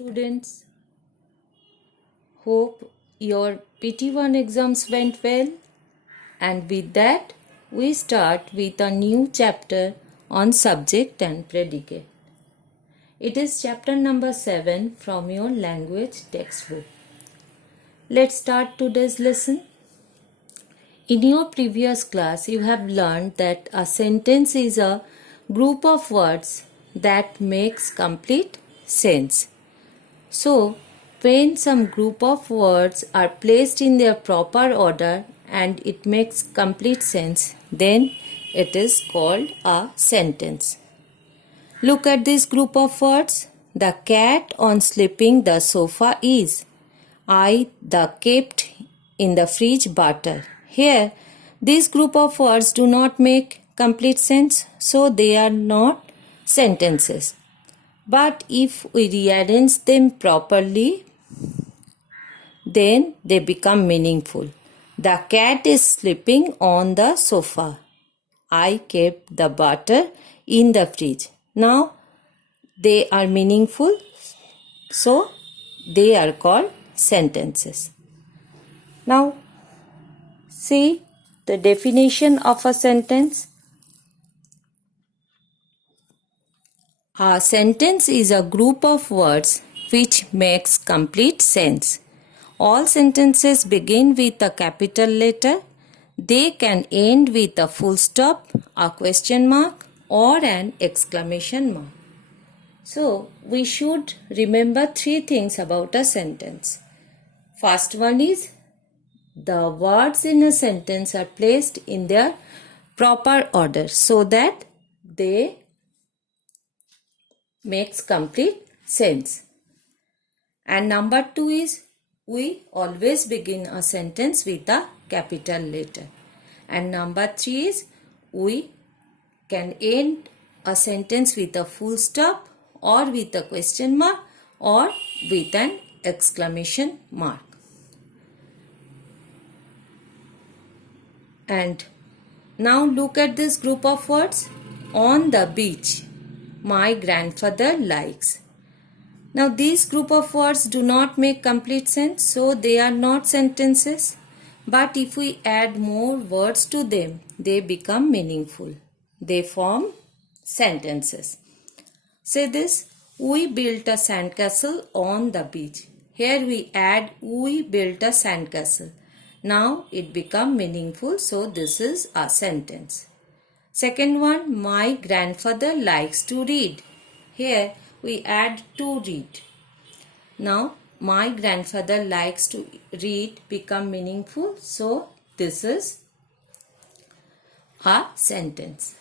students. Hope your PT1 exams went well, and with that we start with a new chapter on subject and predicate. It is chapter number 7 from your language textbook. Let's start today's lesson. In your previous class, you have learned that a sentence is a group of words that makes complete sense. So, when some group of words are placed in their proper order and it makes complete sense, then it is called a sentence. Look at this group of words. The cat on sleeping the sofa is. I the kept in the fridge butter. Here, this group of words do not make complete sense, so they are not sentences. But if we rearrange them properly, then they become meaningful. The cat is sleeping on the sofa. I kept the butter in the fridge. Now, they are meaningful, so they are called sentences. Now, see the definition of a sentence. A sentence is a group of words which makes complete sense. All sentences begin with a capital letter. They can end with a full stop, a question mark, or an exclamation mark. So, we should remember 3 things about a sentence. First one is the words in a sentence are placed in their proper order so that they makes complete sense. And number 2 is we always begin a sentence with a capital letter. And number 3 is we can end a sentence with a full stop or with a question mark or with an exclamation mark. And now look at this group of words. On the beach, my grandfather likes. Now these group of words do not make complete sense, so they are not sentences. But if we add more words to them, they become meaningful. They form sentences. Say this, we built a sandcastle on the beach. Here we add we built a sandcastle. Now it becomes meaningful, so this is a sentence. Second one, my grandfather likes to read. Here we add to read. Now my grandfather likes to read become meaningful, so this is a sentence.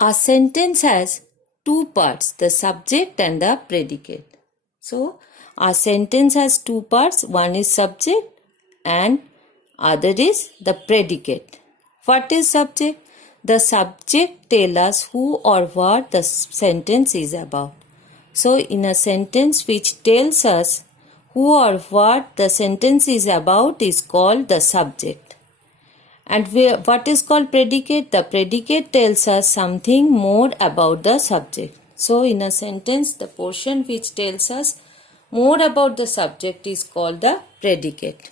A sentence has 2 parts, the subject and the predicate. So, a sentence has 2 parts, one is subject and other is the predicate. What is subject? The subject tells us who or what the sentence is about. So, in a sentence which tells us who or what the sentence is about is called the subject. And what is called predicate? The predicate tells us something more about the subject. So, in a sentence, the portion which tells us more about the subject is called the predicate.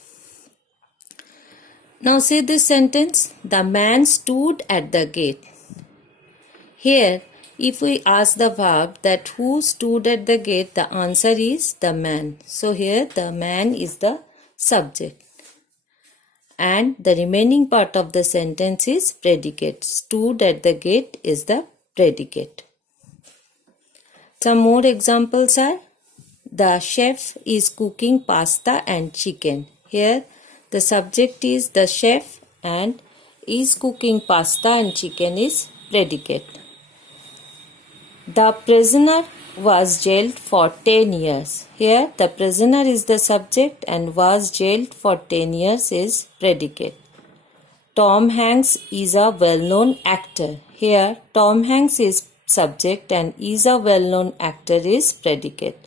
Now, say this sentence, the man stood at the gate. Here, if we ask the verb that who stood at the gate, the answer is the man. So, here the man is the subject. And the remaining part of the sentence is predicate. Stood at the gate is the predicate. Some more examples are, the chef is cooking pasta and chicken. Here the subject is the chef and is cooking pasta and chicken is predicate. The prisoner was jailed for 10 years. Here the prisoner is the subject and was jailed for 10 years is predicate. Tom Hanks is a well-known actor. Here Tom Hanks is subject and is a well-known actor is predicate.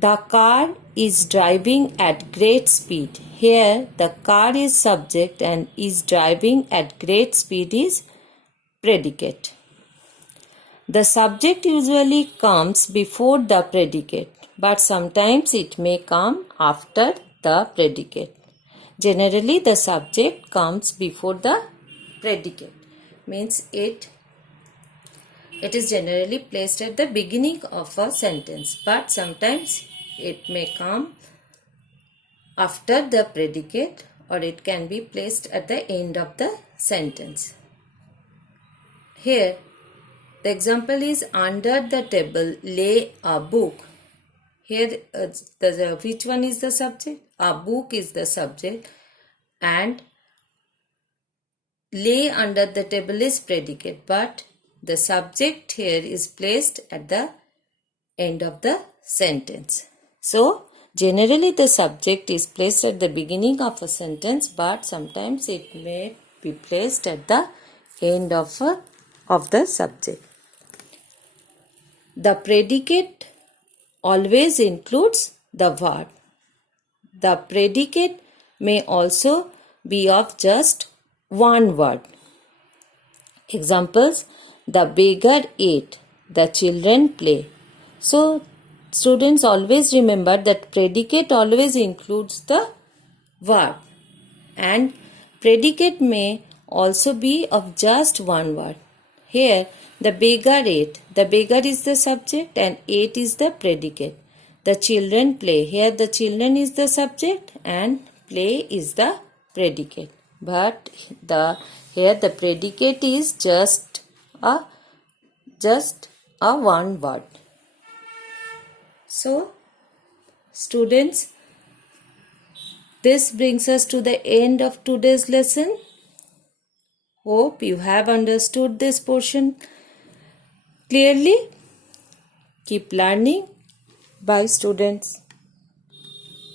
The car is driving at great speed. Here, the car is subject and is driving at great speed is predicate. The subject usually comes before the predicate, but sometimes it may come after the predicate. Generally, the subject comes before the predicate. Means it is generally placed at the beginning of a sentence, but sometimes it may come after the predicate, or it can be placed at the end of the sentence. Here, the example is under the table lay a book. Here, which one is the subject? A book is the subject, and lay under the table is predicate, but the subject here is placed at the end of the sentence. So, generally the subject is placed at the beginning of a sentence, but sometimes it may be placed at the end of the subject. The predicate always includes the verb. The predicate may also be of just one word. Examples: the beggar ate, the children play. So, students always remember that predicate always includes the verb, and predicate may also be of just one word. Here, the beggar ate. The beggar is the subject and ate is the predicate. The children play. Here, the children is the subject and play is the predicate. But here the predicate is just a one word. So, students, this brings us to the end of today's lesson. Hope you have understood this portion clearly. Keep learning. Bye, students.